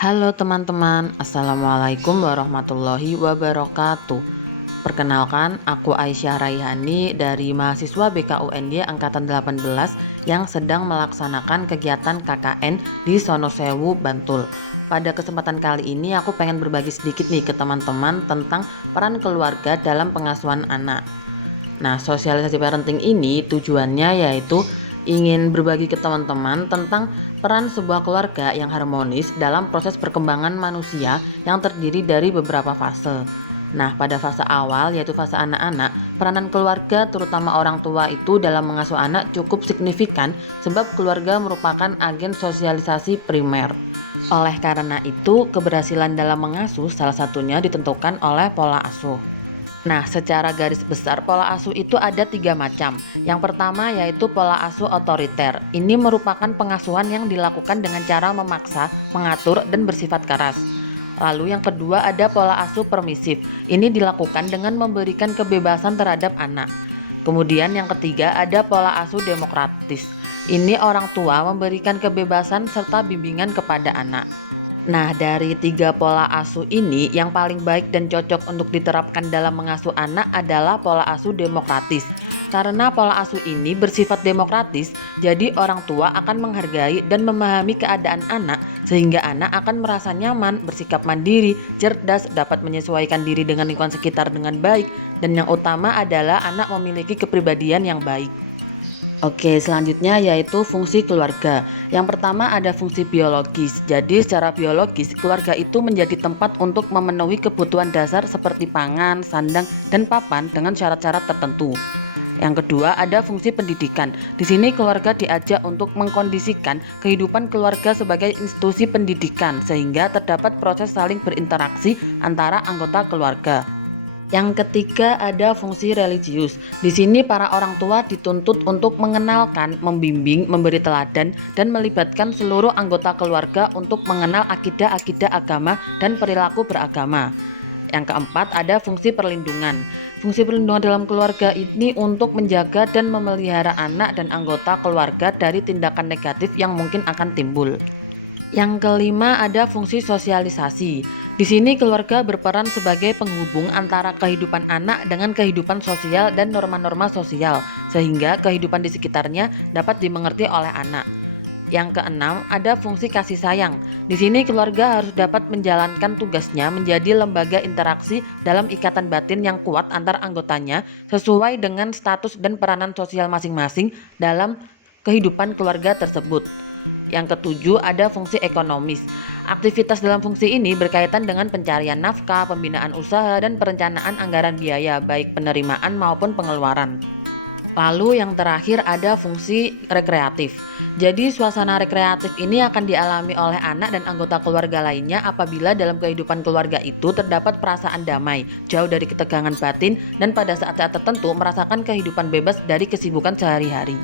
Halo teman-teman, Assalamualaikum warahmatullahi wabarakatuh. Perkenalkan, aku Aisyah Raihani dari mahasiswa BKUNY Angkatan 18 yang sedang melaksanakan kegiatan KKN di Sonosewu, Bantul. Pada kesempatan kali ini aku pengen berbagi sedikit nih ke teman-teman tentang peran keluarga dalam pengasuhan anak. Nah, sosialisasi parenting ini tujuannya yaitu ingin berbagi ke teman-teman tentang peran sebuah keluarga yang harmonis dalam proses perkembangan manusia yang terdiri dari beberapa fase. Nah, pada fase awal yaitu fase anak-anak, peranan keluarga terutama orang tua itu dalam mengasuh anak cukup signifikan sebab keluarga merupakan agen sosialisasi primer. Oleh karena itu, keberhasilan dalam mengasuh salah satunya ditentukan oleh pola asuh. Nah, secara garis besar pola asuh itu ada 3 macam. Yang pertama yaitu pola asuh otoriter. Ini merupakan pengasuhan yang dilakukan dengan cara memaksa, mengatur, dan bersifat keras. Lalu yang kedua ada pola asuh permisif. Ini dilakukan dengan memberikan kebebasan terhadap anak. Kemudian yang ketiga ada pola asuh demokratis. Ini orang tua memberikan kebebasan serta bimbingan kepada anak. Nah, dari 3 pola asuh ini, yang paling baik dan cocok untuk diterapkan dalam mengasuh anak adalah pola asuh demokratis. Karena pola asuh ini bersifat demokratis, jadi orang tua akan menghargai dan memahami keadaan anak, sehingga anak akan merasa nyaman, bersikap mandiri, cerdas, dapat menyesuaikan diri dengan lingkungan sekitar dengan baik, dan yang utama adalah anak memiliki kepribadian yang baik. Oke, selanjutnya yaitu fungsi keluarga. Yang pertama ada fungsi biologis. Jadi secara biologis, keluarga itu menjadi tempat untuk memenuhi kebutuhan dasar seperti pangan, sandang, dan papan dengan syarat-syarat tertentu. Yang kedua ada fungsi pendidikan. Di sini keluarga diajak untuk mengkondisikan kehidupan keluarga sebagai institusi pendidikan sehingga terdapat proses saling berinteraksi antara anggota keluarga. Yang ketiga ada fungsi religius. Di sini para orang tua dituntut untuk mengenalkan, membimbing, memberi teladan, dan melibatkan seluruh anggota keluarga untuk mengenal akidah-akidah agama dan perilaku beragama. Yang keempat ada fungsi perlindungan. Fungsi perlindungan dalam keluarga ini untuk menjaga dan memelihara anak dan anggota keluarga dari tindakan negatif yang mungkin akan timbul. Yang kelima ada fungsi sosialisasi. Di sini keluarga berperan sebagai penghubung antara kehidupan anak dengan kehidupan sosial dan norma-norma sosial, sehingga kehidupan di sekitarnya dapat dimengerti oleh anak. Yang keenam ada fungsi kasih sayang. Di sini keluarga harus dapat menjalankan tugasnya menjadi lembaga interaksi dalam ikatan batin yang kuat antar anggotanya sesuai dengan status dan peranan sosial masing-masing dalam kehidupan keluarga tersebut. Yang ketujuh ada fungsi ekonomis. Aktivitas dalam fungsi ini berkaitan dengan pencarian nafkah, pembinaan usaha, dan perencanaan anggaran biaya baik penerimaan maupun pengeluaran. Lalu yang terakhir ada fungsi rekreatif. Jadi suasana rekreatif ini akan dialami oleh anak dan anggota keluarga lainnya apabila dalam kehidupan keluarga itu terdapat perasaan damai, jauh dari ketegangan batin, dan pada saat-saat tertentu merasakan kehidupan bebas dari kesibukan sehari-hari.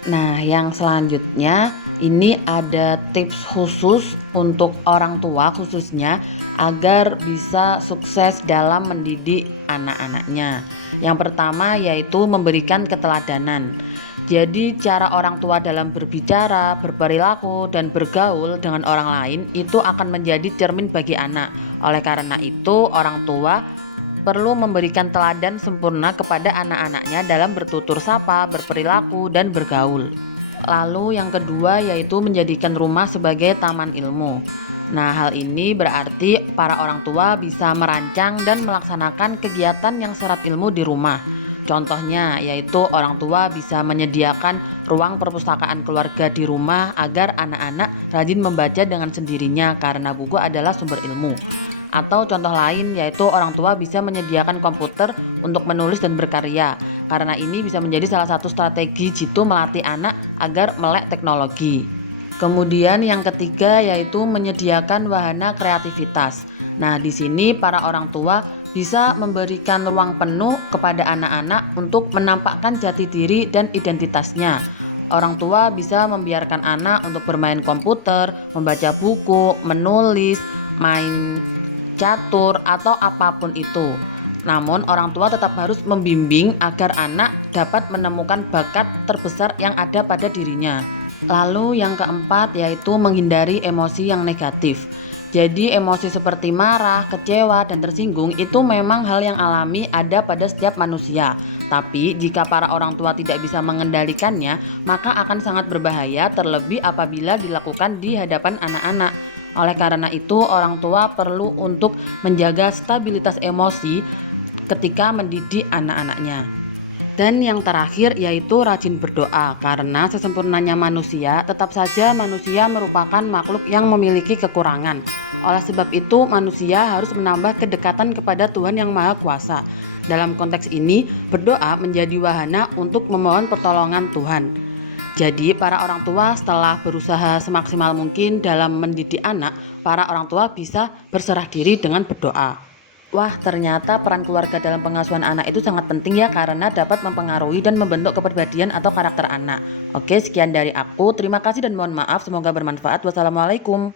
Nah, yang selanjutnya ini ada tips khusus untuk orang tua khususnya agar bisa sukses dalam mendidik anak-anaknya. Yang pertama yaitu memberikan keteladanan. Jadi cara orang tua dalam berbicara, berperilaku, dan bergaul dengan orang lain itu akan menjadi cermin bagi anak. Oleh karena itu, orang tua perlu memberikan teladan sempurna kepada anak-anaknya dalam bertutur sapa, berperilaku, dan bergaul. Lalu yang kedua yaitu menjadikan rumah sebagai taman ilmu. Nah, hal ini berarti para orang tua bisa merancang dan melaksanakan kegiatan yang syarat ilmu di rumah. Contohnya yaitu orang tua bisa menyediakan ruang perpustakaan keluarga di rumah agar anak-anak rajin membaca dengan sendirinya karena buku adalah sumber ilmu. Atau contoh lain yaitu orang tua bisa menyediakan komputer untuk menulis dan berkarya, karena ini bisa menjadi salah satu strategi jitu melatih anak agar melek teknologi. Kemudian yang ketiga yaitu menyediakan wahana kreativitas. Nah, di sini para orang tua bisa memberikan ruang penuh kepada anak-anak untuk menampakkan jati diri dan identitasnya. Orang tua bisa membiarkan anak untuk bermain komputer, membaca buku, menulis, main catur, atau apapun itu. Namun orang tua tetap harus membimbing agar anak dapat menemukan bakat terbesar yang ada pada dirinya. Lalu yang keempat yaitu menghindari emosi yang negatif. Jadi emosi seperti marah, kecewa, dan tersinggung itu memang hal yang alami ada pada setiap manusia. Tapi jika para orang tua tidak bisa mengendalikannya, maka akan sangat berbahaya terlebih apabila dilakukan di hadapan anak-anak. Oleh karena itu, orang tua perlu untuk menjaga stabilitas emosi ketika mendidik anak-anaknya. Dan yang terakhir yaitu rajin berdoa, karena sesempurnanya manusia, tetap saja manusia merupakan makhluk yang memiliki kekurangan. Oleh sebab itu, manusia harus menambah kedekatan kepada Tuhan Yang Maha Kuasa. Dalam konteks ini, berdoa menjadi wahana untuk memohon pertolongan Tuhan. Jadi, para orang tua setelah berusaha semaksimal mungkin dalam mendidik anak, para orang tua bisa berserah diri dengan berdoa. Wah, ternyata peran keluarga dalam pengasuhan anak itu sangat penting ya, karena dapat mempengaruhi dan membentuk kepribadian atau karakter anak. Oke, sekian dari aku. Terima kasih dan mohon maaf. Semoga bermanfaat. Wassalamualaikum.